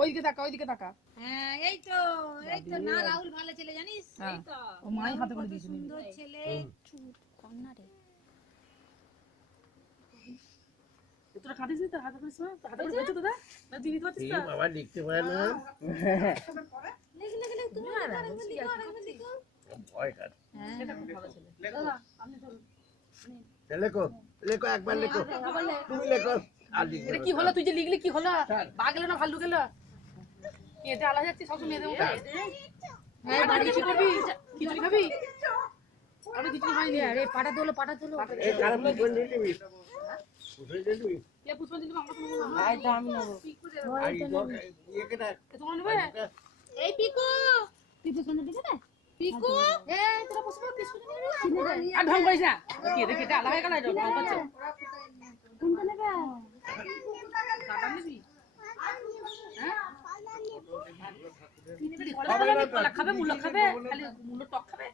ওইদিকে তাকা, ওইদিকে তাকা। হ্যাঁ এই তো না রাহুল ভালো ছেলে জানিস, এই তো ও মাই হাতে করে দিয়েছে। সুন্দর ছেলে। চুপ কর না রে। তোরা খাটিস নি, তোর হাতে করিস না, হাতে করে দিয়েছো দাদা, না তুই নিতে পারছিস না? বাবা লিখতে পারে না, লেগে তুমি আরেকবার দেখো। ভয় কাজ। সেটা খুব ভালো ছেলে। দাদা আপনি ধরুন। লেখো লেখো, একবার লেখো, তুমি লেখো। আর লিখবে এটা কি হলো, তুই যে লিখলি কি হলো? বাঘ এলো না ভাল্লু গেল? কি এটা আলাদা যাচ্ছে সব মেয়েদের মতো? হ্যাঁ বাড়ি কিছু করবি, খিচুড়ি খাবি? আমি খিচুড়ি খাইনি। আরে পাটা তোলো এই খারাপ করে দিবি, পুষে দিবি। কে পুষ্পাঞ্জলি আমরা তো নেবো না। এই তো আমি নেবো। আর ইয়ে কেটে তোমার নেবে? এই পিকু তুই পছন্দ দিবে না পিকু? এই তোরা পছন্দ পছন্দ নিবি আর ঢং করিস না। কি দেখে এটা আলাদা হয়ে গেল, এটা ঢং করছে। কোনটা নেবে? কাটা নিবি? হ্যাঁ? ঘরে কলা খাবে, মূলো খাবে, খালি মূলো টক খাবে?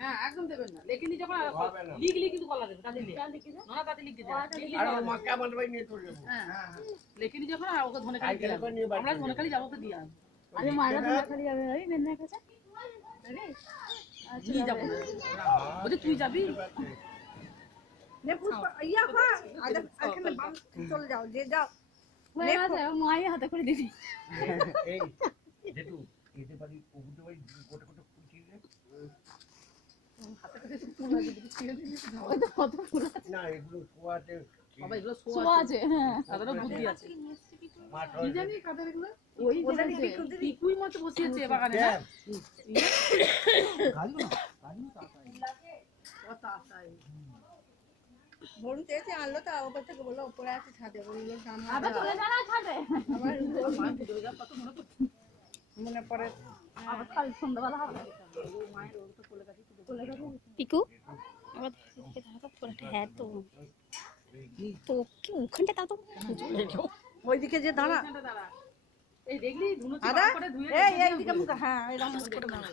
হ্যাঁ একদম দেবেন না। লেখিনি যখন লিখলি কিন্তু কলা দেবে, তাতে লিখ। না তাতে লিখতে দেবে। আর মাকে আমার ভাই নিয়ে চলে যাবো। হ্যাঁ লেখিনি যখন ওকে ধনে খালি দিয়ে আসবো। আমরা ধনে খালি যাবো, ওকে দিয়ে আসবো। আরে মারা তোরা খালি যাবে ওই মেন্নার কাছে। আরে নিয়ে যাবো। বলছি তুই যাবি? নে পুষ্পা ইয়া খা আজ এখানে বাম চলে যাও যে যাও হয়ে গেছে মায়ের হাতে করে দিবি। এই যেটু এতে পারি ওগুতে ভাই কোটে কোটে কুচি দে। ওই তো কত ফুল আছে। না এগুলো কোয়াতে বাবা এগুলো শো শো আছে, আছে হ্যাঁ। তাদেরও বুদ্ধি আছে। মাঠ কি জানি কাদের এগুলো? ওই ওদের যে পিকুই মতো বসিয়েছে বাগানে না? ও তাতাই। বড় চেয়েছে আনলো তো ওপর থেকে বললো উপরে আছে ছাদে বললো দাম আবার চলে যা না ছাদে। আমার মায়ের পুজো যা কত মনে করছে। মনে পড়ে আবার কাল সন্ধ্যাবেলা হবে। মায়ের ওর তো কোলে কাছে পিকু আবার দেখে দাঁড়াতো পুরোটা। হ্যাঁ তো তো কি ওখানটা তা তো ওইদিকে যে দাঁড়া দাঁড়া। এই দেখলি ধুনো আদা করে ধুয়ে এই এইদিকে মুখ হ্যাঁ এরকম করে দাঁড়া